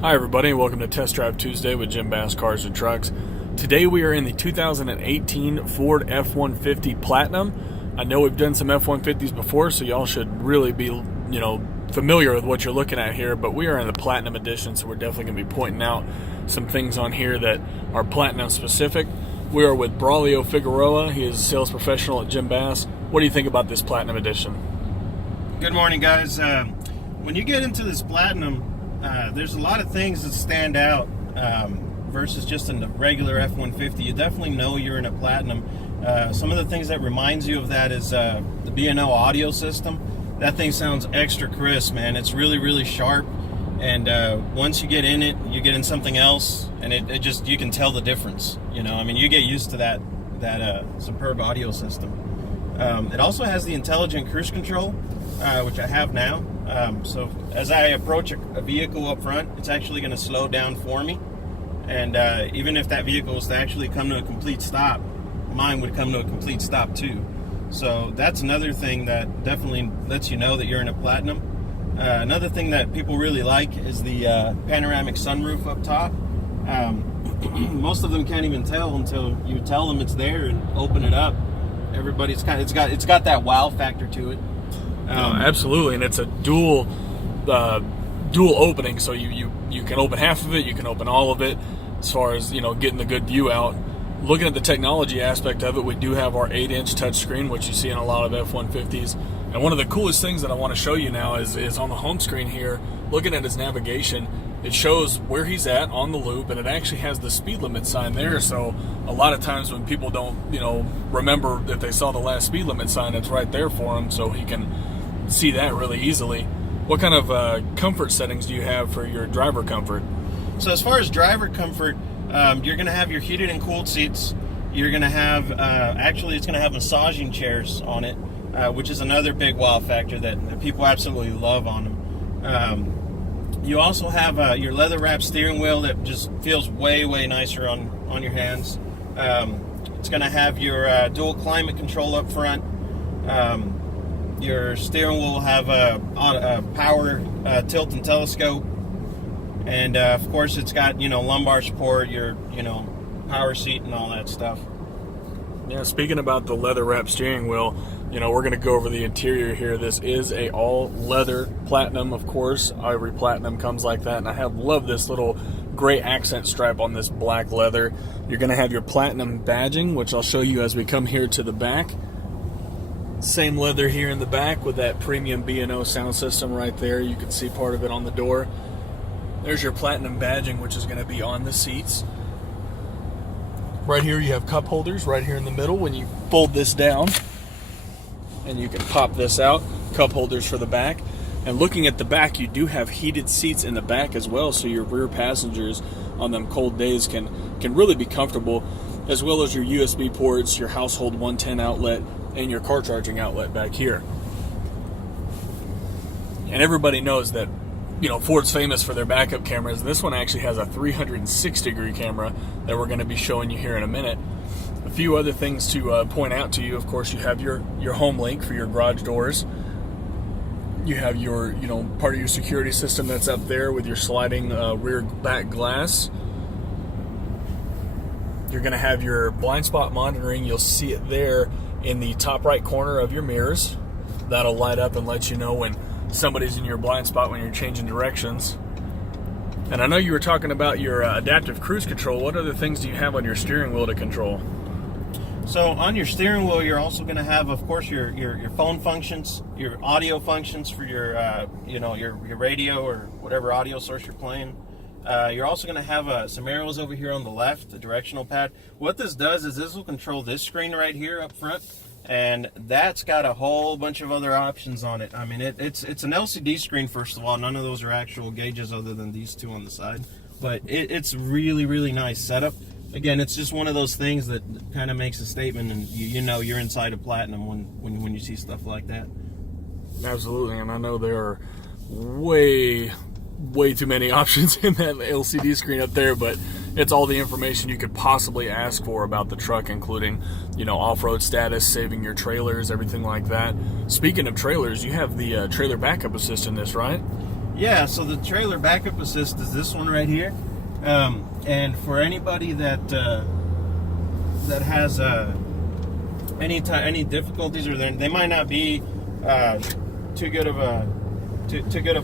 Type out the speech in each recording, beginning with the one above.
Hi everybody, welcome to Test Drive Tuesday with Jim Bass Cars and Trucks. Today we are in the 2018 Ford F-150 Platinum. I know we've done some F-150s before, so y'all should really be, familiar with what you're looking at here, but we are in the Platinum Edition, so we're definitely going to be pointing out some things on here that are Platinum specific. We are with Braulio Figueroa. He is a sales professional at Jim Bass. What do you think about this Platinum Edition? Good morning, guys. When you get into this Platinum, there's a lot of things that stand out versus just in the regular F-150. You definitely know you're in a Platinum. Some of the things that reminds you of that is the B&O audio system. That thing sounds extra crisp, man. It's really, really sharp. And once you get in it, you get in something else, and it just, you can tell the difference. You get used to that superb audio system. It also has the intelligent cruise control, which I have now. So as I approach a vehicle up front, it's actually going to slow down for me. And even if that vehicle was to actually come to a complete stop, mine would come to a complete stop too. So that's another thing that definitely lets you know that you're in a Platinum. Another thing that people really like is the Panoramic Sunroof up top. Most of them can't even tell until you tell them it's there and open it up. Everybody's it's got that wow factor to it. Absolutely, and it's a dual opening, so you can open half of it, you can open all of it, as far as getting the good view out. Looking at the technology aspect of it, we do have our 8-inch touchscreen, which you see in a lot of F-150s. And one of the coolest things that I want to show you now is on the home screen here, looking at his navigation, it shows where he's at on the loop, and it actually has the speed limit sign there. So a lot of times when people don't, remember that they saw the last speed limit sign, it's right there for him, so he can see that really easily. What kind of comfort settings do you have for your driver comfort? So as far as driver comfort, you're going to have your heated and cooled seats. You're going to have, it's going to have massaging chairs on it, which is another big wow factor that people absolutely love on them. You also have your leather wrapped steering wheel that just feels way, way nicer on your hands. It's going to have your dual climate control up front. Your steering wheel will have a power tilt and telescope. And of course it's got, lumbar support, your, power seat and all that stuff. Yeah, speaking about the leather wrapped steering wheel, we're going to go over the interior here. This is a all leather Platinum, of course. Every Platinum comes like that, and I have loved this little gray accent stripe on this black leather. You're going to have your Platinum badging, which I'll show you as we come here to the back. Same leather here in the back with that premium B&O sound system right there. You can see part of it on the door. There's your Platinum badging, which is going to be on the seats. Right here you have cup holders right here in the middle. When you fold this down, and you can pop this out, cup holders for the back. And looking at the back, you do have heated seats in the back as well, so your rear passengers on them cold days can really be comfortable, as well as your USB ports, your household 110 outlet, and your car charging outlet back here. And everybody knows that Ford's famous for their backup cameras. This one actually has a 360-degree camera that we're going to be showing you here in a minute. A few other things to point out to you. Of course, you have your home link for your garage doors. You have your, part of your security system that's up there with your sliding rear back glass. You're going to have your blind spot monitoring. You'll see it there in the top right corner of your mirrors. That'll light up and let you know when somebody's in your blind spot when you're changing directions. And I know you were talking about your adaptive cruise control. What other things do you have on your steering wheel to control? So on your steering wheel, you're also going to have, of course, your phone functions, your audio functions for your your radio or whatever audio source you're playing. You're also going to have some arrows over here on the left, the directional pad. What this does is this will control this screen right here up front, and that's got a whole bunch of other options on it. I mean, it's an LCD screen, first of all. None of those are actual gauges other than these two on the side. But it's really, really nice setup. Again, it's just one of those things that kind of makes a statement, and you're inside a Platinum when you see stuff like that. Absolutely, and I know there are way too many options in that LCD screen up there, but it's all the information you could possibly ask for about the truck, including, off-road status, saving your trailers, everything like that. Speaking of trailers, you have the trailer backup assist in this, right? Yeah, so the trailer backup assist is this one right here. And for anybody that has any difficulties, or they might not be too good of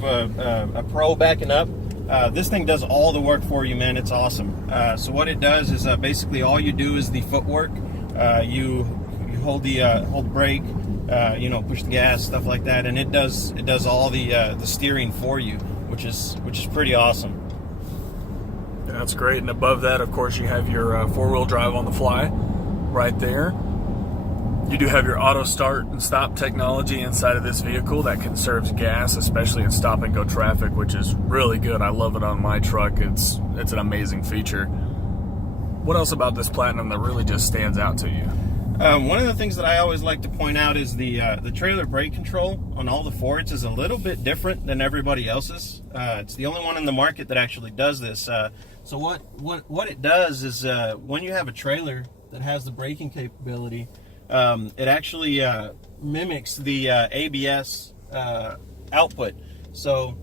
a pro backing up, this thing does all the work for you, man. It's awesome. So what it does is basically all you do is the footwork. You hold the brake, push the gas, stuff like that, and it does all the steering for you, which is pretty awesome. That's great. And above that, of course, you have your four-wheel drive on the fly right there. You do have your auto start and stop technology inside of this vehicle that conserves gas, especially in stop and go traffic, which is really good. I love it on my truck. It's an amazing feature. What else about this Platinum that really just stands out to you? One of the things that I always like to point out is the trailer brake control on all the Fords is a little bit different than everybody else's. It's the only one in the market that actually does this. So what it does is when you have a trailer that has the braking capability, it actually mimics the ABS output. So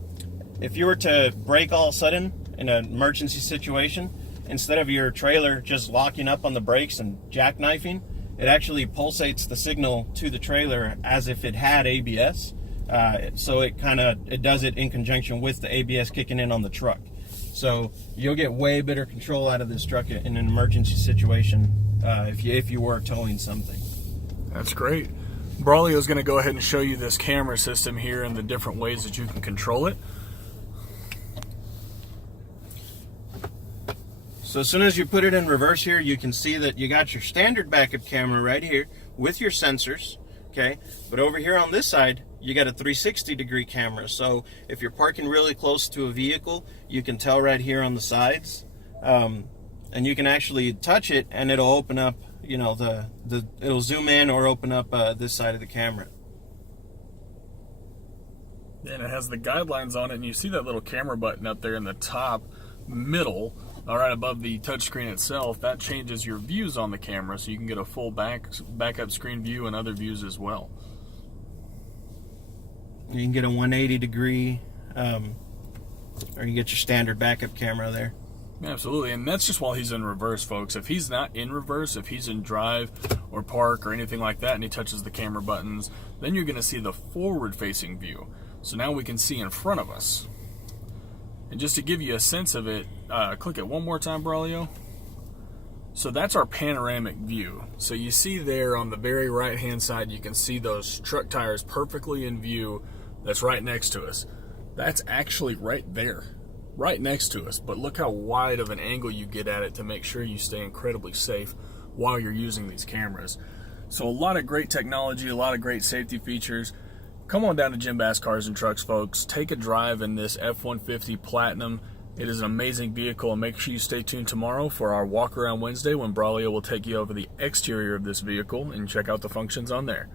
if you were to brake all of a sudden in an emergency situation, instead of your trailer just locking up on the brakes and jackknifing, it actually pulsates the signal to the trailer as if it had ABS. So it does it in conjunction with the ABS kicking in on the truck. So you'll get way better control out of this truck in an emergency situation if you were towing something. That's great. Braulio is going to go ahead and show you this camera system here and the different ways that you can control it. So as soon as you put it in reverse here, you can see that you got your standard backup camera right here with your sensors, okay? But over here on this side, you got a 360-degree camera. So if you're parking really close to a vehicle, you can tell right here on the sides. And you can actually touch it and it'll open up, it'll zoom in or open up this side of the camera. And it has the guidelines on it, and you see that little camera button up there in the top middle, all right above the touchscreen itself. That changes your views on the camera, so you can get a full backup screen view and other views as well. You can get a 180 degree, or you get your standard backup camera there. Absolutely, and that's just while he's in reverse, folks. If he's not in reverse, if he's in drive or park or anything like that, and he touches the camera buttons, then you're going to see the forward-facing view. So now we can see in front of us. And just to give you a sense of it, click it one more time, Braulio. So that's our panoramic view. So you see there on the very right-hand side, you can see those truck tires perfectly in view. That's right next to us. That's actually right there, right next to us. But look how wide of an angle you get at it to make sure you stay incredibly safe while you're using these cameras. So a lot of great technology, a lot of great safety features. Come on down to Jim Bass Cars and Trucks, folks. Take a drive in this F-150 Platinum. It is an amazing vehicle, and make sure you stay tuned tomorrow for our walk around Wednesday when Braulio will take you over the exterior of this vehicle and check out the functions on there.